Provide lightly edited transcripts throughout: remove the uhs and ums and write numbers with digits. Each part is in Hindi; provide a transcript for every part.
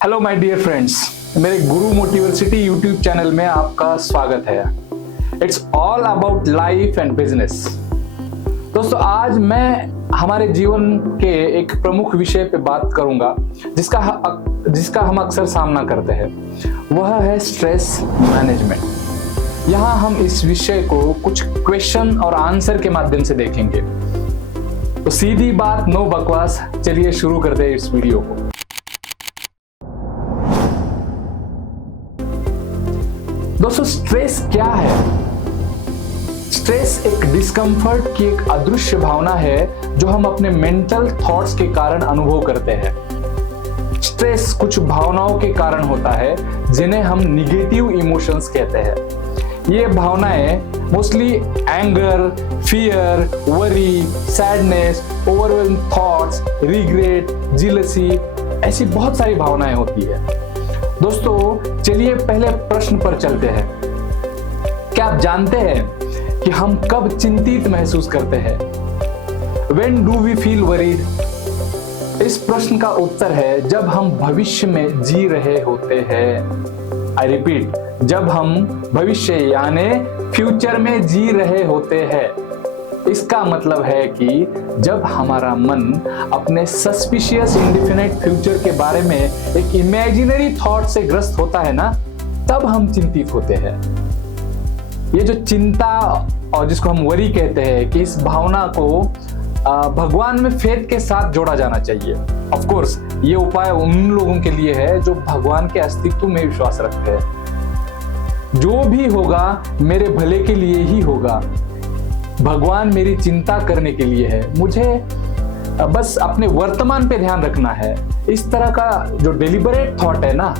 हेलो माय डियर फ्रेंड्स, मेरे गुरु मोटिवर्सिटी यूट्यूब चैनल में आपका स्वागत है। It's all about life and business. दोस्तों, आज मैं हमारे जीवन के एक प्रमुख विषय पे बात करूंगा जिसका हम अक्सर सामना करते हैं। वह है स्ट्रेस मैनेजमेंट। यहाँ हम इस विषय को कुछ क्वेश्चन और आंसर के माध्यम से देखेंगे। तो सीधी बात, नो बकवास, चलिए शुरू करते हैं इस वीडियो को। दोस्तों, स्ट्रेस क्या है? स्ट्रेस एक डिस्कम्फर्ट की एक अदृश्य भावना है जो हम अपने मेंटल थॉट्स के कारण अनुभव करते हैं। स्ट्रेस कुछ भावनाओं के कारण होता है जिन्हें हम निगेटिव इमोशंस कहते हैं। ये भावनाएं mostly anger, fear, worry, sadness, overwhelm thoughts, regret, jealousy, ऐसी बहुत सारी भावनाएं होती है। दोस्तों, चलिए पहले प्रश्न पर चलते हैं। क्या आप जानते हैं कि हम कब चिंतित महसूस करते हैं? When do we feel worried? इस प्रश्न का उत्तर है जब हम भविष्य में जी रहे होते हैं। आई रिपीट, जब हम भविष्य यानी फ्यूचर में जी रहे होते हैं। इसका मतलब है कि जब हमारा मन अपने सस्पिशियस इंडेफिनिट फ्यूचर के बारे में एक इमेजिनरी थॉट से ग्रस्त होता है ना, तब हम चिंतित होते हैं। ये जो चिंता और जिसको हम वरी कहते हैं, कि इस भावना को भगवान में फेथ के साथ जोड़ा जाना चाहिए। ऑफ कोर्स ये उपाय उन लोगों के लिए है जो भगवान के अस्तित्व में विश्वास रखते हैं। जो भी होगा मेरे भले के लिए ही होगा। भगवान मेरी चिंता करने के लिए है। मुझे बस अपने वर्तमान पे ध्यान रखना है। इस तरह का जो डेलिबरेट थॉट है ना,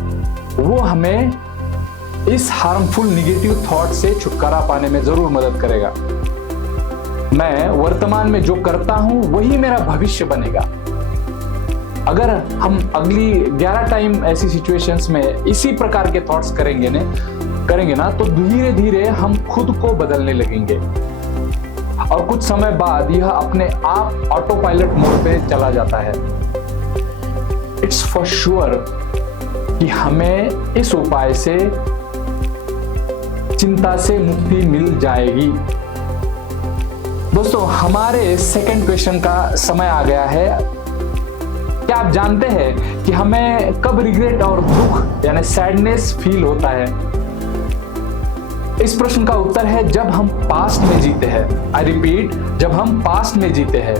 वो हमें इस हार्मफुल निगेटिव थॉट से छुटकारा पाने में जरूर मदद करेगा। मैं वर्तमान में जो करता हूं वही मेरा भविष्य बनेगा। अगर हम अगली 11 टाइम ऐसी सिचुएशंस में इसी प्रकार के थॉट्स करेंगे ना, तो धीरे धीरे हम खुद को बदलने लगेंगे और कुछ समय बाद यह अपने आप ऑटो पायलट मोड पे चला जाता है। इट्स फॉर श्योर कि हमें इस उपाय से चिंता से मुक्ति मिल जाएगी। दोस्तों, हमारे सेकंड क्वेश्चन का समय आ गया है। क्या आप जानते हैं कि हमें कब रिग्रेट और दुख यानी सैडनेस फील होता है? इस प्रश्न का उत्तर है जब हम पास्ट में जीते हैं। आई रिपीट, जब हम पास्ट में जीते हैं,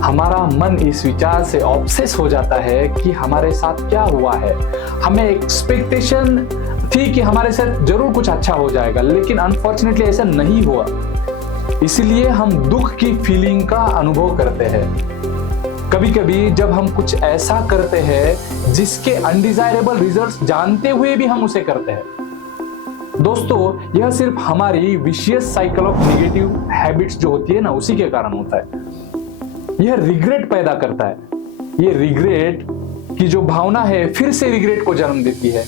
हमारा मन इस विचार से ऑब्सेस हो जाता है कि हमारे साथ क्या हुआ है। हमें एक्सपेक्टेशन थी कि हमारे साथ जरूर कुछ अच्छा हो जाएगा, लेकिन अनफॉर्चुनेटली ऐसा नहीं हुआ। इसलिए हम दुख की फीलिंग का अनुभव करते हैं। कभी कभी जब हम कुछ ऐसा करते हैं जिसके अनडिजायरेबल रिजल्ट्स जानते हुए भी हम उसे करते हैं। दोस्तों, यह सिर्फ हमारी vicious cycle of negative habits जो होती है ना, उसी के कारण होता है। यह रिग्रेट पैदा करता है। यह रिग्रेट की जो भावना है फिर से रिग्रेट को जन्म देती है।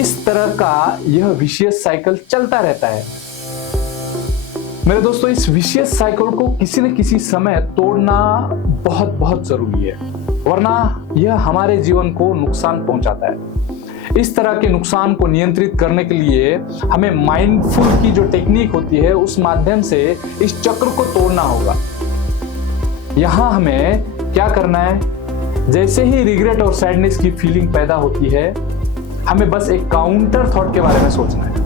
इस तरह का यह विशियस साइकिल चलता रहता है। मेरे दोस्तों, इस विशियस साइकिल को किसी न किसी समय तोड़ना बहुत बहुत जरूरी है, वरना यह हमारे जीवन को नुकसान पहुंचाता है। इस तरह के नुकसान को नियंत्रित करने के लिए हमें माइंडफुल की जो टेक्निक होती है उस माध्यम से इस चक्र को तोड़ना होगा। यहां हमें क्या करना है? जैसे ही रिग्रेट और सैडनेस की फीलिंग पैदा होती है, हमें बस एक काउंटर थॉट के बारे में सोचना है।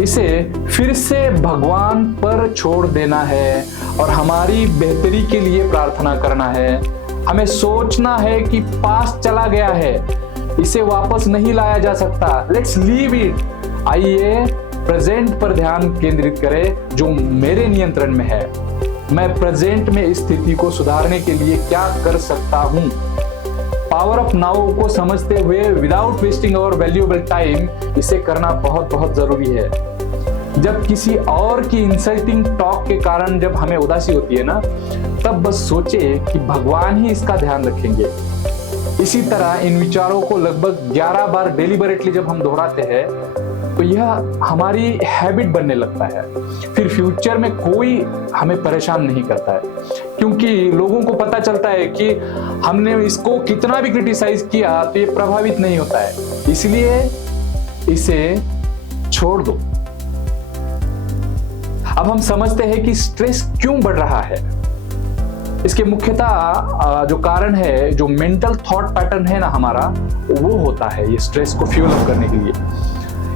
इसे फिर से भगवान पर छोड़ देना है और हमारी बेहतरी के लिए प्रार्थना करना है। हमें सोचना है कि पास्ट चला गया है, इसे वापस नहीं लाया जा सकता। Let's leave it. आइए प्रेजेंट पर ध्यान केंद्रित करें जो मेरे नियंत्रण में है। मैं प्रेजेंट में इस स्थिति को सुधारने के लिए क्या कर सकता हूं? पावर ऑफ नाउ को समझते हुए without wasting our valuable time इसे करना बहुत बहुत जरूरी है। जब किसी और की इंसल्टिंग टॉक के कारण जब हमें उदासी होती है ना, तब बस सोचे कि भगवान ही इसका ध्यान रखेंगे। इसी तरह इन विचारों को लगभग 11 बार डेलिबरेटली जब हम दोहराते हैं, तो यह हमारी हैबिट बनने लगता है। फिर फ्यूचर में कोई हमें परेशान नहीं करता है, क्योंकि लोगों को पता चलता है कि हमने इसको कितना भी क्रिटिसाइज किया तो ये प्रभावित नहीं होता है, इसलिए इसे छोड़ दो। अब हम समझते हैं कि स्ट्रेस क्यों बढ़ रहा है। इसके मुख्यतः जो कारण है, जो मेंटल थॉट पैटर्न है ना हमारा, वो होता है ये स्ट्रेस को फ्यूल अप करने के लिए।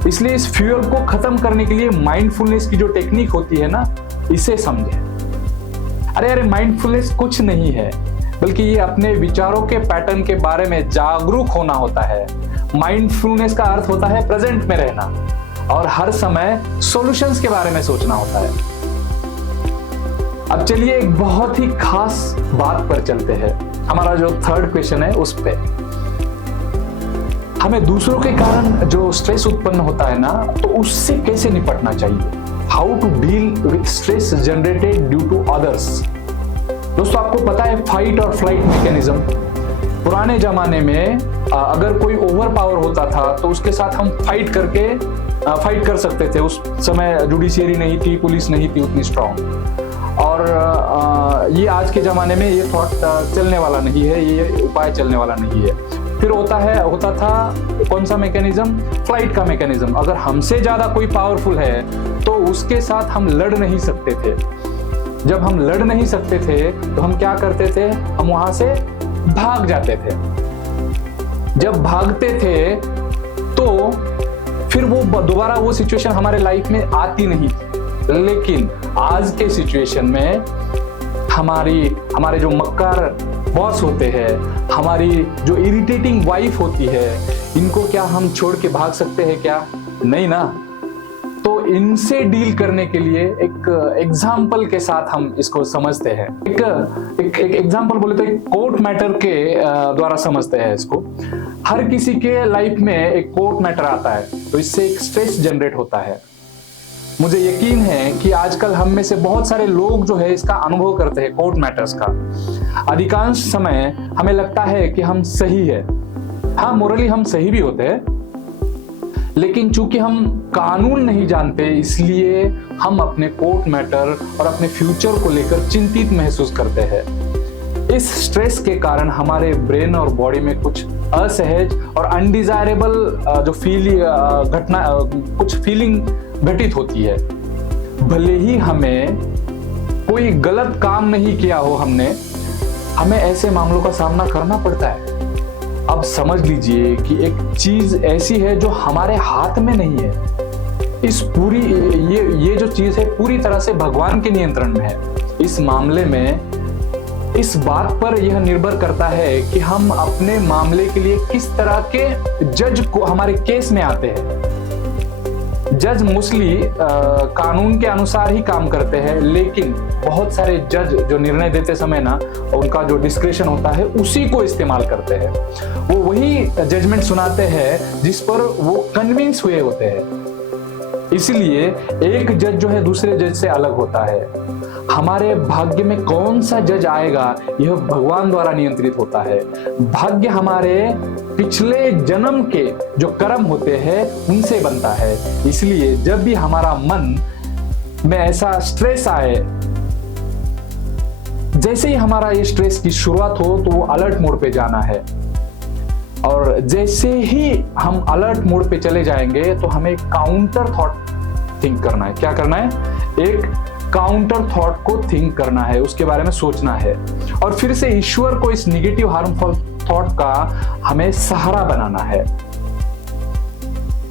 इसलिए इस फ्यूल को खत्म करने के लिए माइंडफुलनेस की जो टेक्निक होती है ना, इसे समझें। अरे माइंडफुलनेस कुछ नहीं है, बल्कि ये अपने विचारों के पैटर्न के बारे में जागरूक होना होता है। माइंडफुलनेस का अर्थ होता है प्रेजेंट में रहना और हर समय सॉल्यूशंस के बारे में सोचना होता है। अब चलिए एक बहुत ही खास बात पर चलते हैं। हमारा जो थर्ड क्वेश्चन है उस पे, हमें दूसरों के कारण जो स्ट्रेस उत्पन्न होता है ना, तो उससे कैसे निपटना चाहिए। How to deal with stress generated due to others. दोस्तों आपको पता है फाइट और फ्लाइट मैकेनिज्म। पुराने जमाने में अगर कोई ओवर पावर होता था तो उसके साथ हम फाइट कर सकते थे। उस समय जुडिशियरी नहीं थी, पुलिस नहीं थी उतनी स्ट्रांग, और ये आज के जमाने में ये थॉट चलने वाला नहीं है, ये उपाय चलने वाला नहीं है। फिर होता था कौन सा मैकेनिज्म, फ्लाइट का मैकेनिज्म। अगर हमसे ज्यादा कोई पावरफुल है तो उसके साथ हम लड़ नहीं सकते थे। जब हम लड़ नहीं सकते थे तो हम क्या करते थे, हम वहां से भाग जाते थे। जब भागते थे तो फिर वो दोबारा वो सिचुएशन हमारे लाइफ में आती नहीं थी। लेकिन आज के सिचुएशन में हमारे जो मक्कार बॉस होते हैं, हमारी जो इरिटेटिंग वाइफ होती है, इनको क्या हम छोड़ के भाग सकते हैं क्या? नहीं ना। तो इनसे डील करने के लिए एक एग्जाम्पल के साथ हम इसको समझते हैं। एक एग्जाम्पल बोले तो एक कोर्ट मैटर के द्वारा समझते हैं इसको। हर किसी के लाइफ में एक कोर्ट मैटर आता है, तो इससे एक स्ट्रेस जनरेट होता है। मुझे यकीन है कि आजकल हम में से बहुत सारे लोग जो है इसका अनुभव करते हैं कोर्ट मैटर्स का। अधिकांश समय हमें लगता है कि हम सही है। हाँ, मोरली हम सही भी होते हैं, लेकिन चूंकि हम कानून नहीं जानते, इसलिए हम अपने कोर्ट मैटर और अपने फ्यूचर को लेकर चिंतित महसूस करते हैं। इस स्ट्रेस के कारण हमारे ब्रेन और बॉडी में कुछ असहज और अनडिजायरेबल जो कुछ फीलिंग घटित होती है। भले ही हमें कोई गलत काम नहीं किया हो, हमें ऐसे मामलों का सामना करना पड़ता है। अब समझ लीजिए कि एक चीज ऐसी है जो हमारे हाथ में नहीं है। ये जो चीज है पूरी तरह से भगवान के नियंत्रण में है। इस मामले में इस बात पर यह निर्भर करता है कि हम अपने मामले के लिए किस तरह के जज को हमारे केस में आते हैं। जज मोस्टली कानून के अनुसार ही काम करते हैं, लेकिन बहुत सारे जज जो निर्णय देते समय ना, उनका जो डिस्क्रिप्शन होता है उसी को इस्तेमाल करते हैं। वो वही जजमेंट सुनाते हैं जिस पर वो कन्विंस हुए होते हैं। इसलिए एक जज जो है दूसरे जज से अलग होता है। हमारे भाग्य में कौन सा जज आएगा यह भगवान द्वारा नियंत्रित होता है। भाग्य हमारे पिछले जन्म के जो कर्म होते हैं उनसे बनता है। इसलिए जब भी हमारा मन में ऐसा स्ट्रेस आए, जैसे ही हमारा ये स्ट्रेस की शुरुआत हो तो वो अलर्ट मोड पे जाना है, और जैसे ही हम अलर्ट मोड पे चले जाएंगे तो हमें काउंटर थॉट थिंक करना है। क्या करना है? एक काउंटर थॉट को थिंक करना है, उसके बारे में सोचना है, और फिर से ईश्वर को इस निगेटिव हार्मफुल थॉट का हमें सहारा बनाना है।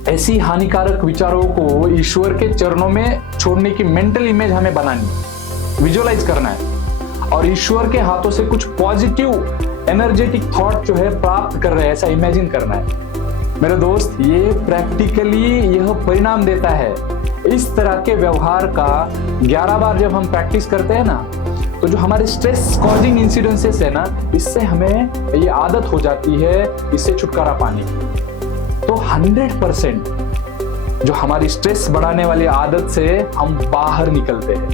ऐसी हानिकारक विचारों को ईश्वर के चरणों में छोड़ने की मेंटल इमेज हमें बनानी, विजुअलाइज करना है, और ईश्वर के हाथों से कुछ पॉजिटिव एनर्जेटिक थॉट जो है प्राप्त कर रहे हैं, ऐसा इमेजिन करना है। मेरे दोस्त, ये प्रैक्टिकली यह परिणाम देता है। इस तरह के व्यवहार का 11 बार जब हम प्रैक्टिस करते हैं ना, तो जो हमारे स्ट्रेस कॉजिंग इंसिडेंसेस है ना, इससे हमें ये आदत हो जाती है इससे छुटकारा पाने की। तो 100% जो हमारी स्ट्रेस बढ़ाने वाली आदत से हम बाहर निकलते हैं।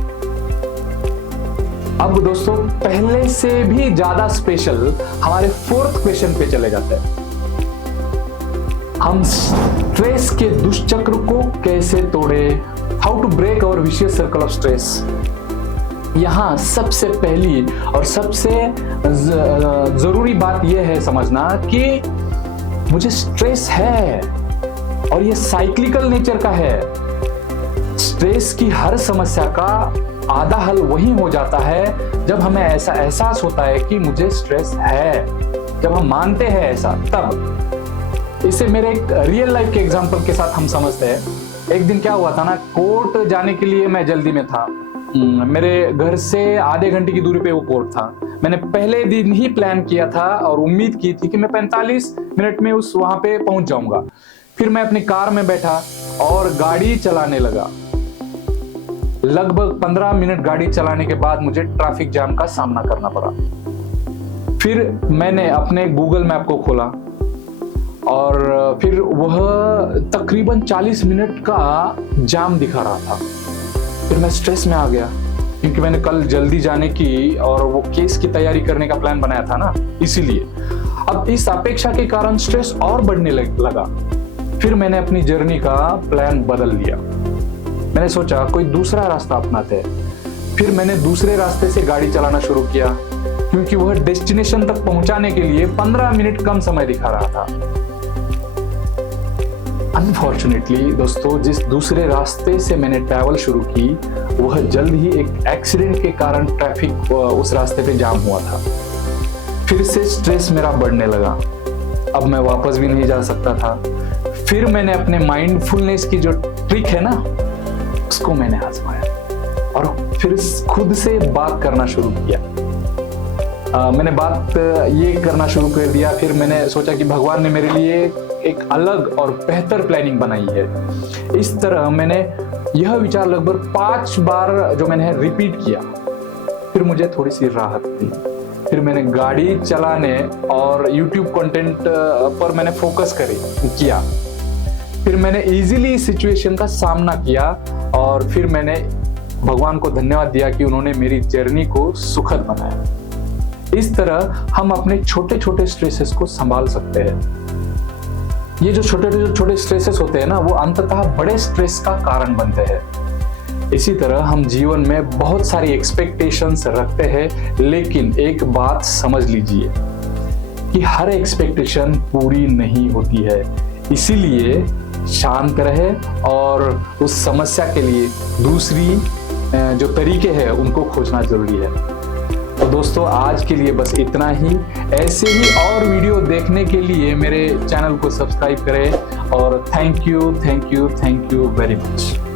अब दोस्तों, पहले से भी ज्यादा स्पेशल हमारे फोर्थ क्वेश्चन पे चले जाते हैं। हम स्ट्रेस के दुष्चक्र को कैसे तोड़े, how to break our vicious circle of stress. यहाँ सबसे पहली और सबसे जरूरी बात यह है समझना कि मुझे स्ट्रेस है और यह साइक्लिकल नेचर का है। स्ट्रेस की हर समस्या का आधा हल वही हो जाता है जब हमें ऐसा एहसास होता है कि मुझे स्ट्रेस है, जब हम मानते हैं ऐसा, तब। इसे मेरे एक रियल लाइफ के एग्जांपल के साथ हम समझते हैं। एक दिन क्या हुआ था ना, कोर्ट जाने के लिए मैं जल्दी में था। मेरे घर से आधे घंटे की दूरी पे वो कोर्ट था। मैंने पहले दिन ही प्लान किया था और उम्मीद की थी कि मैं 45 मिनट में वहां पे पहुंच जाऊंगा। फिर मैं अपनी कार में बैठा और गाड़ी चलाने लगा। लगभग 15 मिनट गाड़ी चलाने के बाद मुझे ट्रैफिक जाम का सामना करना पड़ा। फिर मैंने अपने गूगल मैप को खोला और फिर वह तकरीबन 40 मिनट का जाम दिखा रहा था। फिर मैं स्ट्रेस में आ गया क्योंकि मैंने कल जल्दी जाने की और वो केस की तैयारी करने का प्लान बनाया था ना, इसीलिए। अब इस अपेक्षा के कारण स्ट्रेस और बढ़ने लगा। फिर मैंने अपनी जर्नी का प्लान बदल लिया। मैंने सोचा कोई दूसरा रास्ता अपनाते हैं। फिर मैंने दूसरे रास्ते से गाड़ी चलाना शुरू किया क्योंकि वह डेस्टिनेशन तक पहुंचाने के लिए 15 मिनट कम समय दिखा रहा था। अनफॉर्चुनेटली दोस्तों, जिस दूसरे रास्ते से मैंने ट्रैवल शुरू की वह जल्द ही एक एक्सीडेंट के कारण ट्रैफिक उस रास्ते पे जाम हुआ था। फिर से स्ट्रेस मेरा बढ़ने लगा। अब मैं वापस भी नहीं जा सकता था। फिर मैंने अपने माइंडफुलनेस की जो ट्रिक है ना, उसको मैंने आजमाया और फिर खुद से बात करना शुरू किया। मैंने बात ये करना शुरू कर दिया। फिर मैंने सोचा कि भगवान ने मेरे लिए एक अलग और बेहतर प्लानिंग बनाई है। इस तरह मैंने यह विचार लगभग 5 बार जो मैंने रिपीट किया। फिर मुझे थोड़ी सी राहत मिली। फिर मैंने गाड़ी चलाने और YouTube कंटेंट पर मैंने फोकस किया। फिर मैंने इजीली सिचुएशन का सामना किया और फिर मैंने भगवान को धन्यवाद दिया कि उन्होंने मेरी जर्नी को सुखद बनाया। इस तरह हम अपने छोटे छोटे स्ट्रेसेस को संभाल सकते हैं। ये जो छोटे स्ट्रेसेस होते हैं ना, वो अंततः बड़े स्ट्रेस का कारण बनते हैं। इसी तरह हम जीवन में बहुत सारी एक्सपेक्टेशंस रखते हैं, लेकिन एक बात समझ लीजिए कि हर एक्सपेक्टेशन पूरी नहीं होती है। इसीलिए शांत रहे और उस समस्या के लिए दूसरी जो तरीके हैं उनको खोजना जरूरी है। तो दोस्तों, आज के लिए बस इतना ही। ऐसे ही और वीडियो देखने के लिए मेरे चैनल को सब्सक्राइब करें और थैंक यू वेरी मच।